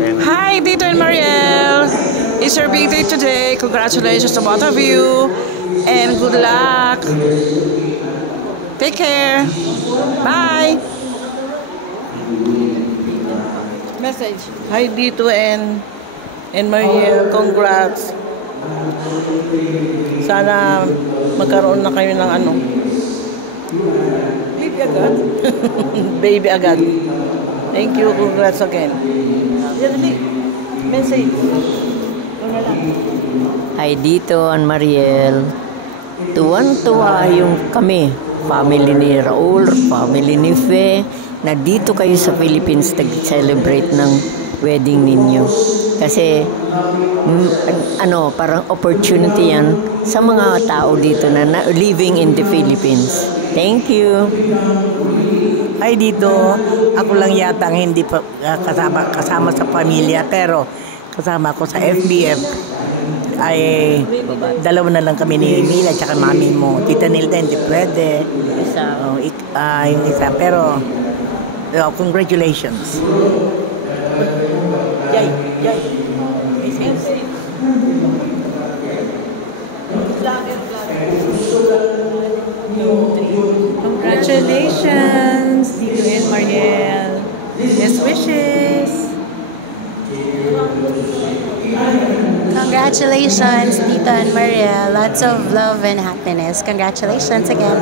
Hi, Dito and Mariel. It's your big day today. Congratulations to both of you. And good luck. Take care. Bye. Message. Hi Dito and Mariel, congrats. Sana magkaroon na kayo ng ano. Baby agad. Baby agad. Thank you, congrats again. Dali. Message. Hi Dito and Mariel. Tuwan-tuwa yung kami, family ni Raul, family ni Fe, na dito kayo sa Philippines nag-celebrate ng wedding ninyo. Kasi parang opportunity yan sa mga tao dito na living in the Philippines. Thank you. Ay dito, ako lang yata ang hindi pa kasama sa pamilya, pero kasama ko sa FBF ay dalawa na lang kami ni Mila at mami mo. Tita Nilda hindi pwede. Yung isa, pero congratulations. Yay. Congratulations, Dito and Mariel. Best wishes. Congratulations, Tita and Mariel. Lots of love and happiness. Congratulations again.